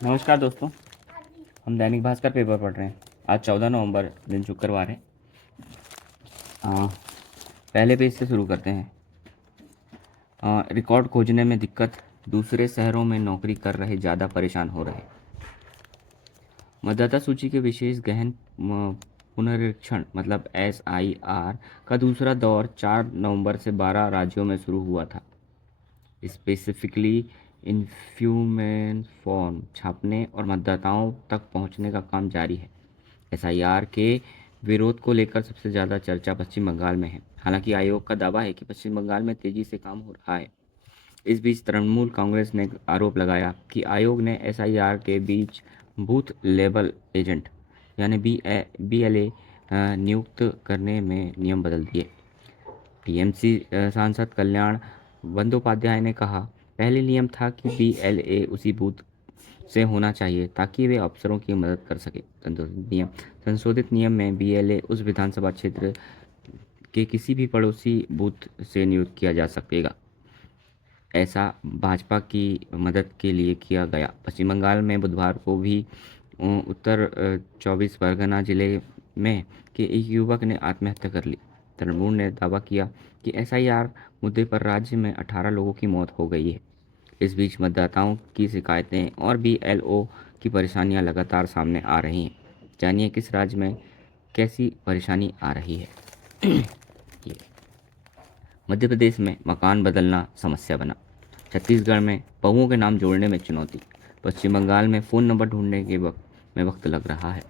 नमस्कार दोस्तों। हम दैनिक भास्कर पेपर पढ़ रहे हैं। आज 14 नवंबर दिन शुक्रवार है। आ, पहले पेज से शुरू करते हैं। रिकॉर्ड खोजने में दिक्कत, दूसरे शहरों में नौकरी कर रहे ज़्यादा परेशान हो रहे। मतदाता सूची के विशेष गहन पुनरीक्षण मतलब SIR का दूसरा दौर 4 नवंबर से 12 राज्यों में शुरू हुआ था। स्पेसिफिकली इन्फ्यूमेंट फॉर्म छापने और मतदाताओं तक पहुंचने का काम जारी है। SIR के विरोध को लेकर सबसे ज़्यादा चर्चा पश्चिम बंगाल में है। हालांकि आयोग का दावा है कि पश्चिम बंगाल में तेज़ी से काम हो रहा है। इस बीच तृणमूल कांग्रेस ने आरोप लगाया कि आयोग ने SIR के बीच बूथ लेवल एजेंट यानी BLA नियुक्त करने में नियम बदल दिए। TMC सांसद कल्याण बंदोपाध्याय ने कहा, पहले नियम था कि BLA उसी बूथ से होना चाहिए ताकि वे अफसरों की मदद कर सके। संशोधित नियम में BLA उस विधानसभा क्षेत्र के किसी भी पड़ोसी बूथ से नियुक्त किया जा सकेगा। ऐसा भाजपा की मदद के लिए किया गया। पश्चिम बंगाल में बुधवार को भी उत्तर 24 परगना जिले में के एक युवक ने आत्महत्या कर ली। तृणमूल ने दावा किया कि SIR मुद्दे पर राज्य में 18 लोगों की मौत हो गई है। इस बीच मतदाताओं की शिकायतें और BLO की परेशानियां लगातार सामने आ रही हैं। जानिए किस राज्य में कैसी परेशानी आ रही है। ये मध्य प्रदेश में मकान बदलना समस्या बना। छत्तीसगढ़ में बहुओं के नाम जोड़ने में चुनौती। पश्चिम बंगाल में फ़ोन नंबर ढूंढने के वक्त लग रहा है।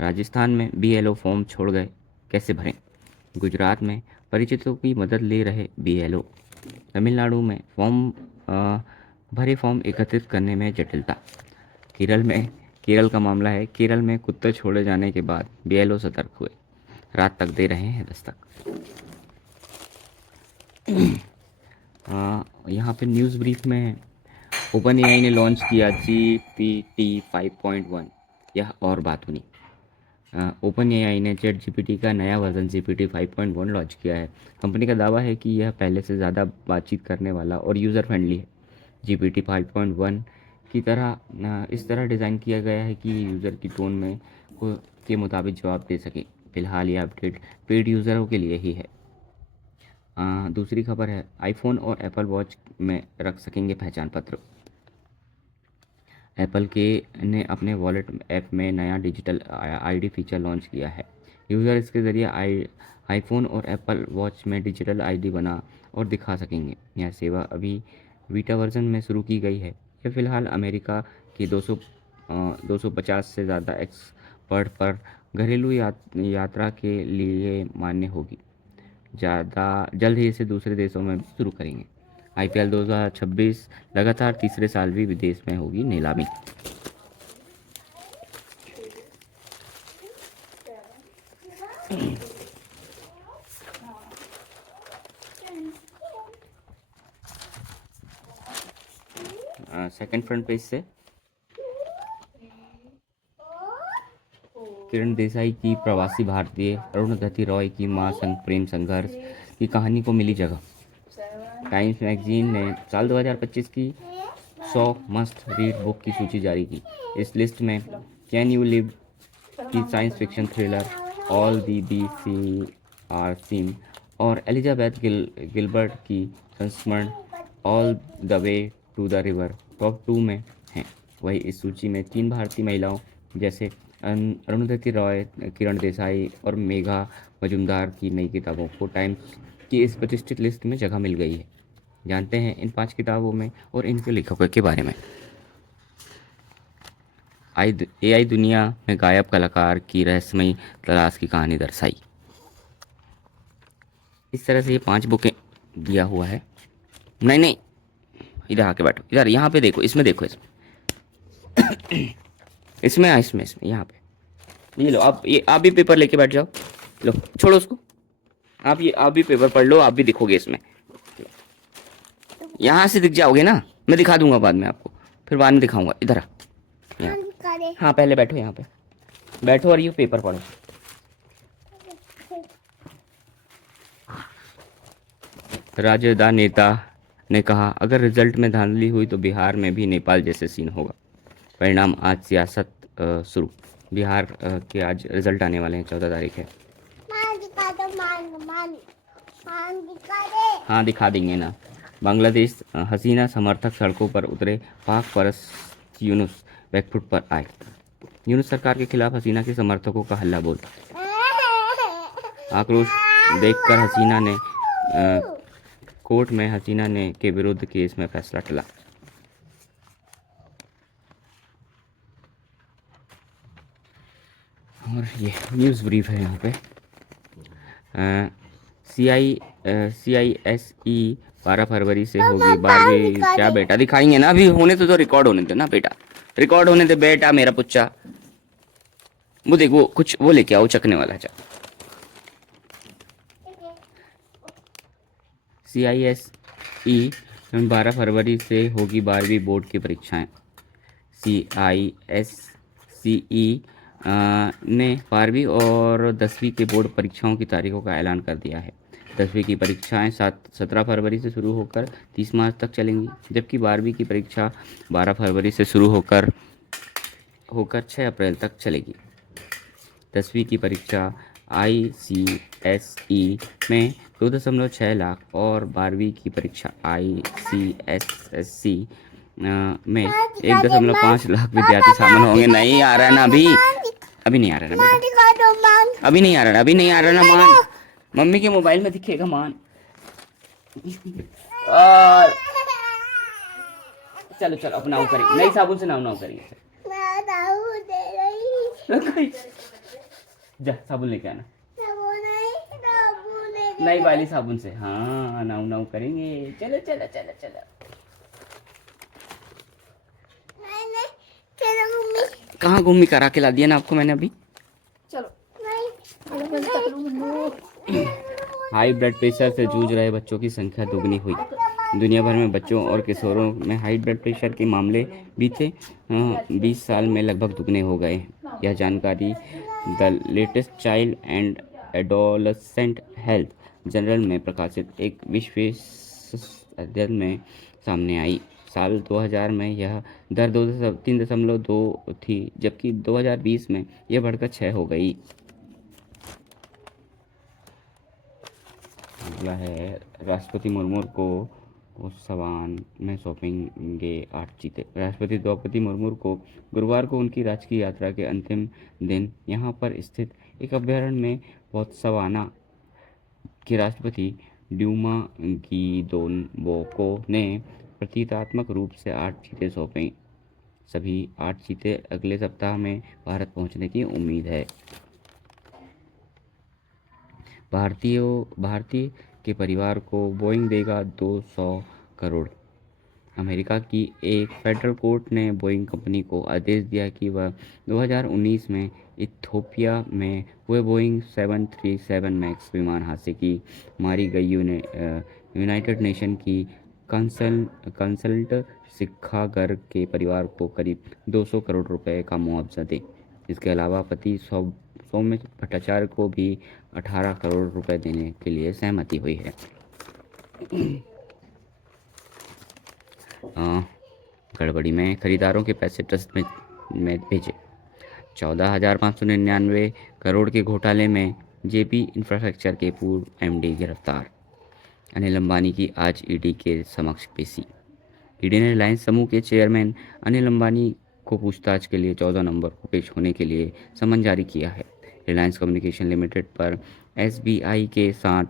राजस्थान में BLO फॉर्म छोड़ गए, कैसे भरें। गुजरात में परिचितों की मदद ले रहे BLO। तमिलनाडु में भरे फॉर्म एकत्रित करने में जटिलता। केरल का मामला है। केरल में कुत्ते छोड़े जाने के बाद BLO सतर्क हुए, रात तक दे रहे हैं दस्तक। यहाँ पे न्यूज़ ब्रीफ में है, ओपन AI ने लॉन्च किया GPT 5.1। यह और बात हुई। ओपन AI ने ChatGPT का नया वर्जन GPT 5.1 लॉन्च किया है। कंपनी का दावा है कि यह पहले से ज़्यादा बातचीत करने वाला और यूज़र फ्रेंडली है। GPT 5.1 की तरह इस तरह डिज़ाइन किया गया है कि यूज़र की टोन में के मुताबिक जवाब दे सके। फिलहाल यह अपडेट पेड यूज़रों के लिए ही है। दूसरी खबर है, आईफोन और एप्पल वॉच में रख सकेंगे पहचान पत्र। एप्पल के ने अपने वॉलेट ऐप में नया डिजिटल ID फीचर लॉन्च किया है। यूज़र इसके ज़रिए आईफोन और एप्पल वॉच में डिजिटल ID बना और दिखा सकेंगे। यह सेवा अभी बीटा वर्जन में शुरू की गई है। यह फ़िलहाल अमेरिका की 250 से ज़्यादा एक्सपर्ट पर घरेलू यात्रा के लिए मान्य होगी। जल्द ही इसे दूसरे देशों में भी शुरू करेंगे। IPL 2026 लगातार तीसरे साल भी विदेश में होगी नीलामी। सेकंड फ्रंट पेज से किरण देसाई की प्रवासी भारतीय अरुणधति रॉय की मां संग प्रेम संघर्ष की कहानी को मिली जगह। टाइम्स मैगजीन ने साल 2025 की 100 मस्ट रीड बुक की सूची जारी की। इस लिस्ट में कैन यू लिव की science fiction thriller all that we see or seem और एलिजाबेथ गिलबर्ट की संस्मरण all the way to the river top 2 में हैं। वही इस सूची में 3 भारतीय महिलाओं जैसे अरुणधति रॉय, किरण देसाई और मेघा मजुमदार की नई किताबों को टाइम्स की इस प्रतिष्ठित लिस्ट में जगह मिल गई है। जानते हैं इन 5 किताबों में और इनके लेखकों के बारे में। AI दुनिया में गायब कलाकार की रहस्यमयी तलाश की कहानी दर्शाई। इस तरह से ये 5 बुकें दिया हुआ है। नहीं, इधर आके बैठो, इधर यहाँ पे देखो, इसमें देखो, इसमें यहाँ पे ये लो। आप भी पेपर लेके बैठ जाओ। लो छोड़ो उसको। आप भी पेपर पढ़ लो, आप भी दिखोगे इसमें। यहाँ से दिख जाओगे ना, मैं दिखा दूंगा बाद में आपको, फिर बाद में दिखाऊंगा। इधर हाँ पहले बैठो, यहाँ पे बैठो और ये पेपर पढ़ो। राजद नेता ने कहा, अगर रिजल्ट में धांधली हुई तो बिहार में भी नेपाल जैसे सीन होगा। परिणाम आज सियासत शुरू। बिहार के आज रिजल्ट आने वाले हैं, 14 तारीख है। मान दिखा दो, मान दिखा दे। हाँ दिखा देंगे ना। बांग्लादेश हसीना समर्थक सड़कों पर उतरे, पाक परस्त यूनुस बैकफुट पर आए। यूनुस सरकार के खिलाफ हसीना के समर्थकों का हल्ला बोल। आक्रोश देखकर हसीना ने कोर्ट में हसीना ने के विरुद्ध केस में फैसला टला। और ये न्यूज़ ब्रीफ है यहाँ पे। CISE 12 फरवरी से होगी 12वीं। क्या बेटा दिखाएंगे ना, अभी होने तो रिकॉर्ड होने दो ना बेटा, रिकॉर्ड होने दे बेटा मेरा पुच्चा। वो देख, वो कुछ वो लेके आओ चकने वाला। जा CISE 12 फरवरी से होगी 12वीं बोर्ड की परीक्षाएं। CISCE ने 12वीं और 10वीं के बोर्ड परीक्षाओं की तारीखों का ऐलान कर दिया है। 10वीं की परीक्षाएं 17 फरवरी से शुरू होकर 30 मार्च तक चलेंगी, जबकि 12वीं की परीक्षा 12 फरवरी से शुरू होकर 6 अप्रैल तक चलेगी। 10वीं की परीक्षा ICSE में 2.6 लाख और 12वीं की परीक्षा ICSSC में 1.5 लाख विद्यार्थी शामिल होंगे। नहीं आ रहा है ना अभी, अभी नहीं आ रहा है ना बेटा, अभी नहीं आ रहा है, अभी नहीं आ रहा है ना मान। मम्मी के मोबाइल में दिखेगा मान। और चलो चलो अपना वो करिए, नई साबुन से नाव करिए। जा साबुन लेके आना, नई वाली साबुन से। हाँ नाव करेंगे। चलो चलो चलो चलो। कहाँ घूमी करा के ला दिया ना आपको मैंने अभी। चलो हाई ब्लड प्रेशर से जूझ रहे बच्चों की संख्या दुगनी हुई। दुनिया भर में बच्चों और किशोरों में हाई ब्लड प्रेशर के मामले बीते 20 साल में लगभग दुगने हो गए। यह जानकारी the latest child and adolescent health journal में प्रकाशित एक विशेष अध्ययन में सामने आई। साल 2000 में यह दर 3.2 थी, जबकि 2020 में यह बढ़कर 6 हो गई। अगला है राष्ट्रपति मुर्मू को सवान में सौंपेंगे 8 चीते। राष्ट्रपति द्रौपदी मुर्मू को गुरुवार को उनकी राजकीय यात्रा के अंतिम दिन यहां पर स्थित एक अभ्यारण्य में बोत्सवाना के राष्ट्रपति ड्यूमा गीदोनबोको ने प्रतीकात्मक रूप से 8 चीते सौंपे। सभी 8 चीते अगले सप्ताह में भारत पहुंचने की उम्मीद है। भारतीय के परिवार को बोइंग देगा 200 करोड़। अमेरिका की एक फेडरल कोर्ट ने बोइंग कंपनी को आदेश दिया कि वह 2019 में इथियोपिया में हुए बोइंग 737 मैक्स विमान हादसे की मारी गई यूनाइटेड नेशन की कंसल्ट शिक्षागर के परिवार को करीब 200 करोड़ रुपए का मुआवजा दे। इसके अलावा पति सौम्य भट्टाचार्य को भी 18 करोड़ रुपए देने के लिए सहमति हुई है। गड़बड़ी में खरीदारों के पैसे ट्रस्ट में भेजे। 14,599 करोड़ के घोटाले में जेपी इंफ्रास्ट्रक्चर के पूर्व एमडी गिरफ्तार। अनिल अंबानी की आज ईडी के समक्ष पेशी। ईडी ने रिलायंस समूह के चेयरमैन अनिल अंबानी को पूछताछ के लिए 14 नवंबर को पेश होने के लिए समन जारी किया है। रिलायंस कम्युनिकेशन लिमिटेड पर एसबीआई के साथ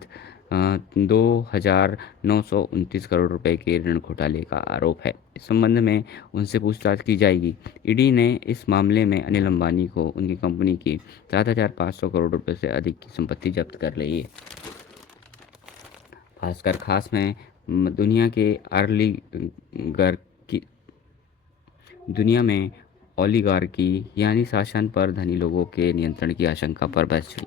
2,929 करोड़ रुपए के ऋण घोटाले का आरोप है। इस संबंध में उनसे पूछताछ की जाएगी। ईडी ने इस मामले में अनिल अंबानी को उनकी कंपनी की 7,500 करोड़ रुपए से अधिक की संपत्ति जब्त कर ली है। भास्कर खास में दुनिया में ओलिगार्की यानी शासन पर धनी लोगों के नियंत्रण की आशंका पर बहस हुई।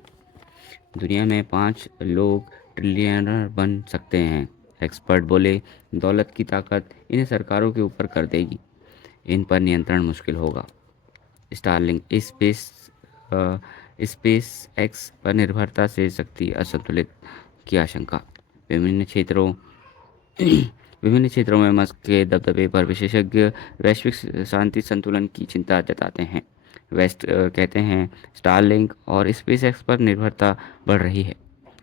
दुनिया में 5 लोग ट्रिलियनर बन सकते हैं। एक्सपर्ट बोले, दौलत की ताकत इन्हें सरकारों के ऊपर कर देगी, इन पर नियंत्रण मुश्किल होगा। स्टारलिंक स्पेस एक्स पर निर्भरता से शक्ति असंतुलित की आशंका। विभिन्न क्षेत्रों विभिन्न क्षेत्रों में मस्क के दबदबे पर विशेषज्ञ वैश्विक शांति संतुलन की चिंता जताते हैं। वेस्ट कहते हैं स्टारलिंक और स्पेसएक्स पर निर्भरता बढ़ रही है।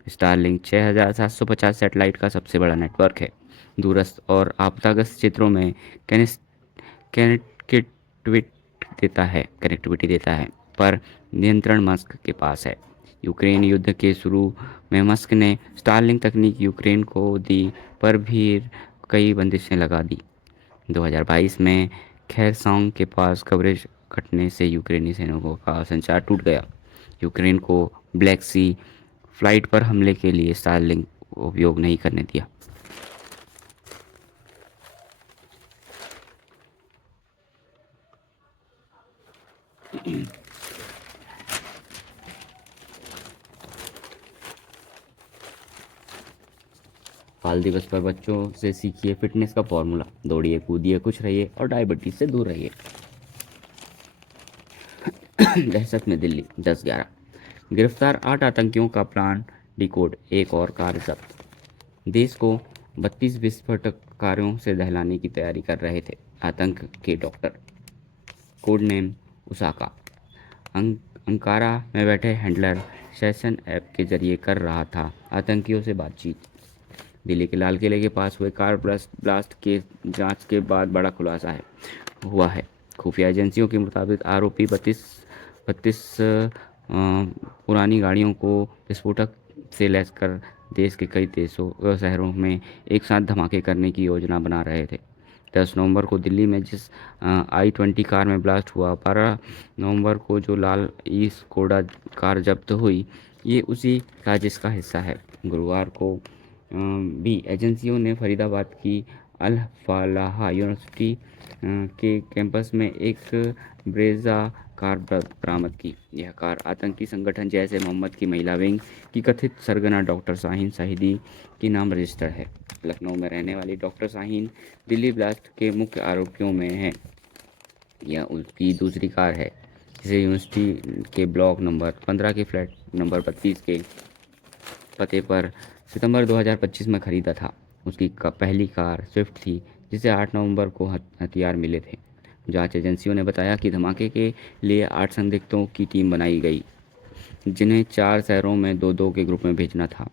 स्टारलिंक 6,750 सैटेलाइट का सबसे बड़ा नेटवर्क है। दूरस्थ और आपदाग्रस्त क्षेत्रों में कनेक्टिविटी देता है, पर नियंत्रण मस्क के पास है। यूक्रेन युद्ध के शुरू में मस्क ने स्टारलिंक तकनीक यूक्रेन को दी, पर भी कई बंदिशें लगा दी। 2022 में खैरसॉन्ग के पास कवरेज घटने से यूक्रेनी सैनिकों का संचार टूट गया। यूक्रेन को ब्लैक सी फ्लाइट पर हमले के लिए स्टारलिंक उपयोग नहीं करने दिया। बाल दिवस पर बच्चों से सीखिए फिटनेस का फॉर्मूला। दौड़िए, कूदिए, खुश रहिए और डायबिटीज से दूर रहिए। दहशत में दिल्ली 10/11। गिरफ्तार 8 आतंकियों का प्लान डिकोड, एक और कार जब्त। देश को 32 विस्फोटकारों से दहलाने की तैयारी कर रहे थे आतंक के डॉक्टर। कोड नेम उसाका। अंकारा में बैठे हैंडलर सेशन ऐप के जरिए कर रहा था आतंकियों से बातचीत। दिल्ली के लाल किले के पास हुए कार ब्लास्ट के जांच के बाद बड़ा खुलासा हुआ है। खुफिया एजेंसियों के मुताबिक आरोपी 32 पुरानी गाड़ियों को विस्फोटक से लैस कर देश के कई शहरों में एक साथ धमाके करने की योजना बना रहे थे। 10 नवंबर को दिल्ली में जिस i20 कार में ब्लास्ट हुआ, 12 नवंबर को जो लाल ई स्कोडा कार जब्त हुई, ये उसी साजिश का हिस्सा है। गुरुवार को भी एजेंसियों ने फरीदाबाद की अल फलाह यूनिवर्सिटी के कैंपस में एक ब्रेजा कार बरामद की। यह कार आतंकी संगठन जैश ए मोहम्मद की महिला विंग की कथित सरगना डॉक्टर शाहीन शाहिदी के नाम रजिस्टर्ड है। लखनऊ में रहने वाली डॉक्टर शाहीन दिल्ली ब्लास्ट के मुख्य आरोपियों में है। यह उसकी दूसरी कार है जिसे यूनिवर्सिटी के ब्लॉक नंबर 15 के फ्लैट नंबर 32 के पते पर सितंबर 2025 में खरीदा था। उसकी पहली कार स्विफ्ट थी जिसे 8 नवंबर को हथियार मिले थे। जांच एजेंसियों ने बताया कि धमाके के लिए 8 संदिग्धों की टीम बनाई गई, जिन्हें 4 शहरों में 2-2 के ग्रुप में भेजना था।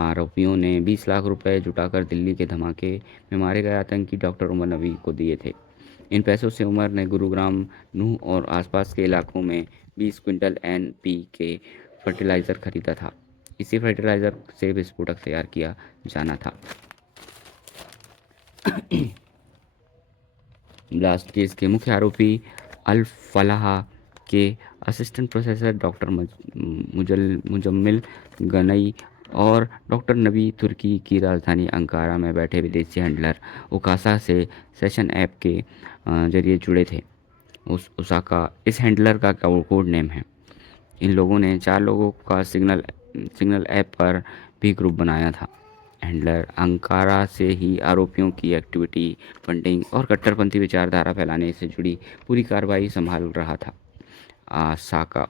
आरोपियों ने 20 लाख रुपए जुटाकर दिल्ली के धमाके में मारे गए आतंकी डॉक्टर उमर नबी को दिए थे। इन पैसों से उमर ने गुरुग्राम, नूह और आसपास के इलाकों में 20 क्विंटल NPK फर्टिलाइज़र खरीदा था। इसी फर्टिलाइज़र से विस्फोटक तैयार किया जाना था। ब्लास्ट केस के मुख्य आरोपी अल फलाह के assistant professor doctor Muzammil Ganai और डॉक्टर नबी तुर्की की राजधानी अंकारा में बैठे विदेशी हैंडलर उकासा से सेशन ऐप के जरिए जुड़े थे। उसाका इस हैंडलर का कोड नेम है। इन लोगों ने 4 लोगों का सिग्नल ऐप पर भी ग्रुप बनाया था। हैंडलर अंकारा से ही आरोपियों की एक्टिविटी, फंडिंग और कट्टरपंथी विचारधारा फैलाने से जुड़ी पूरी कार्रवाई संभाल रहा था।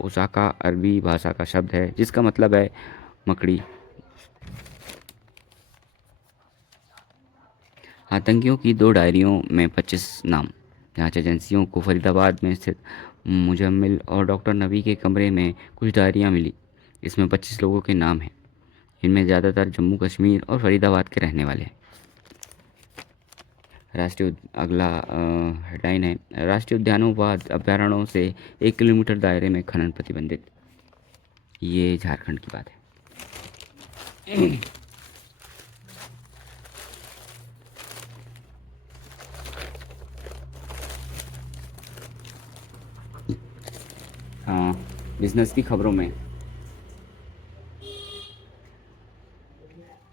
उसाका अरबी भाषा का शब्द है जिसका मतलब है मकड़ी। आतंकियों की 2 डायरियों में 25 नाम। जांच एजेंसियों को फरीदाबाद में स्थित मुजम्मिल और डॉक्टर नबी के कमरे में कुछ डायरियां मिली। इसमें 25 लोगों के नाम हैं। इनमें ज़्यादातर जम्मू कश्मीर और फरीदाबाद के रहने वाले हैं। अगला हेडलाइन है, राष्ट्रीय उद्यानों व अभ्यारण्यों से 1 किलोमीटर दायरे में खनन प्रतिबंधित। ये झारखंड की बात है। हाँ, बिजनेस की खबरों में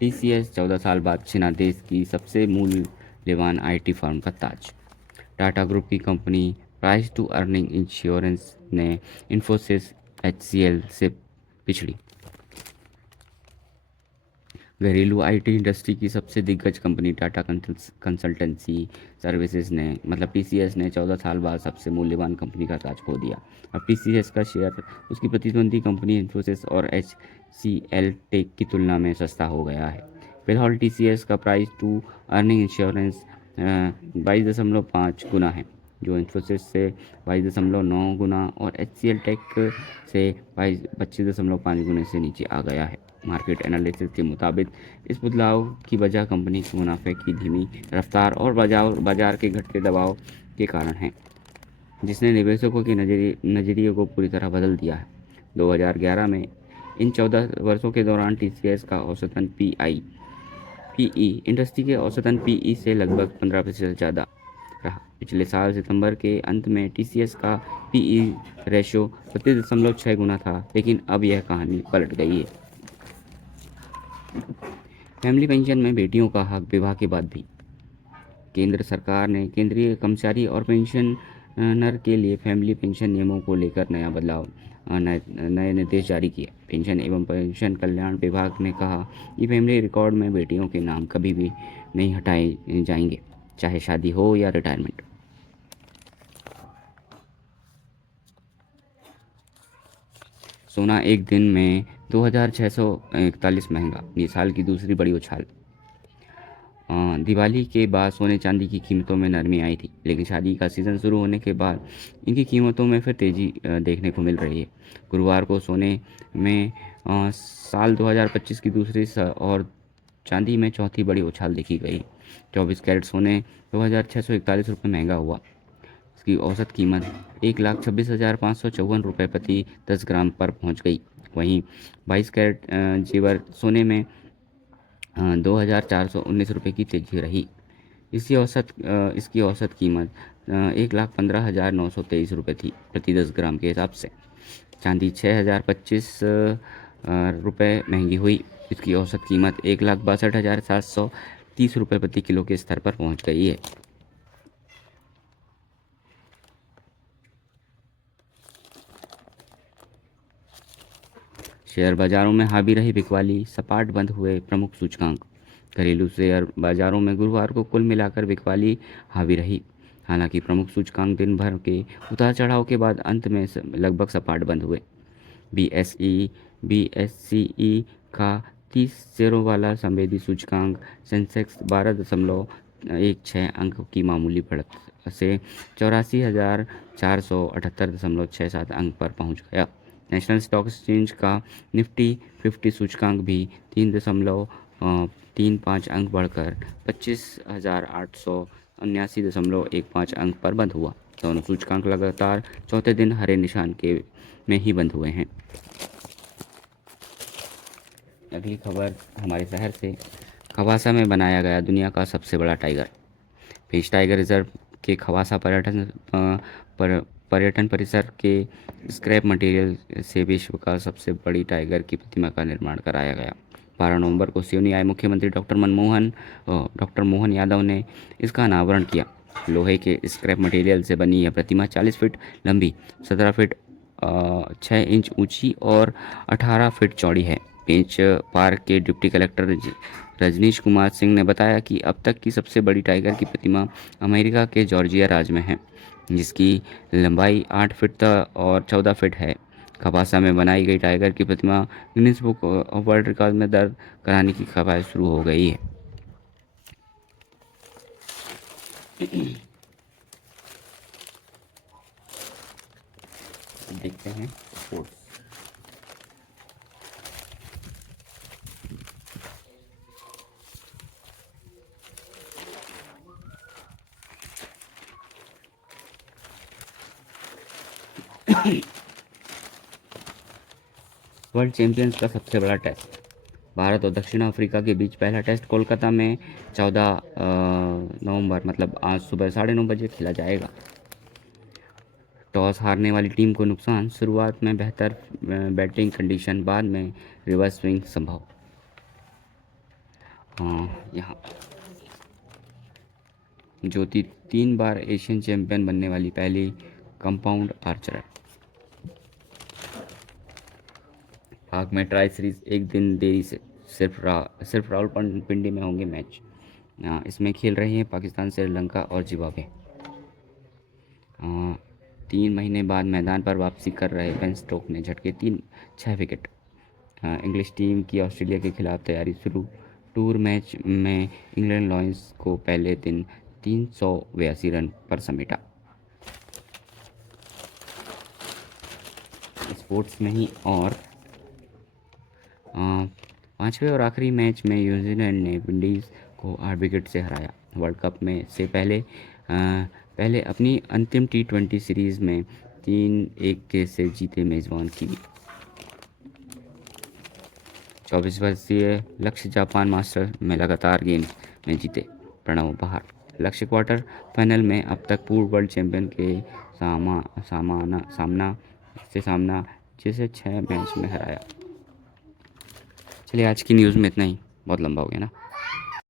TCS 14 साल बाद छिना देश की सबसे मूल्यवान IT फर्म का ताज। टाटा ग्रुप की company price to earning insurance ने इन्फोसिस HCL से पिछड़ी। घरेलू IT इंडस्ट्री की सबसे दिग्गज कंपनी टाटा कंसल्टेंसी सर्विसेज ने TCS ने 14 साल बाद सबसे मूल्यवान कंपनी का ताज खो दिया। अब TCS का शेयर उसकी प्रतिद्वंदी कंपनी इन्फोसिस और HCL टेक की तुलना में सस्ता हो गया है। फिलहाल TCS का प्राइस टू अर्निंग इंश्योरेंस 22.5 गुना है, जो इन्फोसिस से 22.9 गुना और HCL टेक से 25.5 गुने से नीचे आ गया है। मार्केट एनालिसिस के मुताबिक इस बदलाव की वजह कंपनी के मुनाफे की धीमी रफ्तार और बाजार के घटते दबाव के कारण है, जिसने निवेशकों के नज़रिए को पूरी तरह बदल दिया है। 2011 में इन 14 वर्षों के दौरान TCS का औसतन PE इंडस्ट्री के औसतन PE से लगभग 15% ज़्यादा रहा। पिछले साल सितंबर के अंत में TCS का PE रेशो 32.6 गुना था, लेकिन अब यह कहानी पलट गई है। फैमिली पेंशन में बेटियों का हक विवाह के बाद भी। केंद्र सरकार ने केंद्रीय कर्मचारी और पेंशनर के लिए फैमिली पेंशन नियमों को लेकर नए निर्देश जारी किए। पेंशन एवं पेंशन कल्याण विभाग ने कहा कि फैमिली रिकॉर्ड में बेटियों के नाम कभी भी नहीं हटाए जाएंगे, चाहे शादी हो या रिटायरमेंट। सोना एक दिन में 2,641 महंगा, ये साल की दूसरी बड़ी उछाल। दिवाली के बाद सोने चांदी की कीमतों में नरमी आई थी, लेकिन शादी का सीज़न शुरू होने के बाद इनकी कीमतों में फिर तेज़ी देखने को मिल रही है। गुरुवार को सोने में साल 2025 की दूसरी और चांदी में चौथी बड़ी उछाल देखी गई। 24 कैरेट सोने 2,641 रुपये महंगा हुआ। इसकी औसत कीमत 1,26,554 रुपये प्रति 10 ग्राम पर पहुंच गई। वहीं 22 कैरेट जेवर सोने में 2,419 रुपये की तेजी रही। इसकी औसत कीमत 1,15,923 रुपये थी प्रति 10 ग्राम के हिसाब से। चांदी 6,025 रुपये महंगी हुई। इसकी औसत कीमत 1,62,730 रुपये प्रति किलो के स्तर पर पहुंच गई है। शेयर बाजारों में हावी रही बिकवाली, सपाट बंद हुए प्रमुख सूचकांक। घरेलू शेयर बाजारों में गुरुवार को कुल मिलाकर बिकवाली हावी रही। हालांकि प्रमुख सूचकांक दिन भर के उतार चढ़ाव के बाद अंत में लगभग सपाट बंद हुए। BSE का 30 शेयरों वाला संवेदी सूचकांक सेंसेक्स 12.16 अंक की मामूली बढ़त से 84,478.67 अंक पर पहुंच गया। नेशनल स्टॉक एक्सचेंज का निफ्टी 50 सूचकांक भी 3.35 अंक बढ़कर 25,879.15 अंक पर बंद हुआ। दोनों सूचकांक लगातार चौथे दिन हरे निशान के में ही बंद हुए हैं। अगली खबर हमारे शहर से। खवासा में बनाया गया दुनिया का सबसे बड़ा टाइगर। पेंच टाइगर रिजर्व के खवासा पर्यटन परिसर के स्क्रैप मटेरियल से विश्व का सबसे बड़ी टाइगर की प्रतिमा का निर्माण कराया गया। 12 नवंबर को सिवनी आए मुख्यमंत्री डॉक्टर मोहन यादव ने इसका अनावरण किया। लोहे के स्क्रैप मटेरियल से बनी यह प्रतिमा 40 फीट लंबी, 17 फीट 6 इंच ऊंची और 18 फीट चौड़ी है। पेंच पार्क के डिप्टी कलेक्टर रजनीश कुमार सिंह ने बताया कि अब तक की सबसे बड़ी टाइगर की प्रतिमा अमेरिका के जॉर्जिया राज्य में है, जिसकी लंबाई 8 फीट और 14 फीट है। खवासा में बनाई गई टाइगर की प्रतिमा Guinness book of world record में दर्ज कराने की खबर शुरू हो गई है। देखते हैं स्पोर्ट्स। वर्ल्ड चैंपियंस का सबसे बड़ा टेस्ट। भारत और दक्षिण अफ्रीका के बीच पहला टेस्ट कोलकाता में 14 नवंबर मतलब आज सुबह 9:30 बजे खेला जाएगा। टॉस हारने वाली टीम को नुकसान, शुरुआत में बेहतर बैटिंग कंडीशन, बाद में रिवर्स स्विंग संभव। यहाँ ज्योति 3 बार एशियन चैंपियन बनने वाली पहली कंपाउंड आर्चर है। पाक में ट्राई सीरीज एक दिन देरी से सिर्फ रावलपिंडी में होंगे मैच। इसमें खेल रहे हैं पाकिस्तान, श्रीलंका और जिम्बाब्वे। 3 महीने बाद मैदान पर वापसी कर रहे बेन स्टोक्स ने झटके 6 विकेट। इंग्लिश टीम की ऑस्ट्रेलिया के खिलाफ तैयारी शुरू। टूर मैच में इंग्लैंड लॉयंस को पहले दिन 382 रन पर समेटा। स्पोर्ट्स में ही और पांचवें और आखिरी मैच में न्यूजीलैंड ने विंडीज़ को 8 विकेट से हराया। वर्ल्ड कप में से पहले अपनी अंतिम T20 सीरीज़ में 3-1 से जीते मेज़बान कीवी। 24 वर्षीय लक्ष्य जापान मास्टर में लगातार गेम्स में जीते, प्रणव बाहर। लक्ष्य क्वार्टर फाइनल में अब तक पूर्व वर्ल्ड चैंपियन के सामना जिसे 6 मैच में हराया। चलिए आज की न्यूज़ में इतना ही, बहुत लंबा हो गया ना।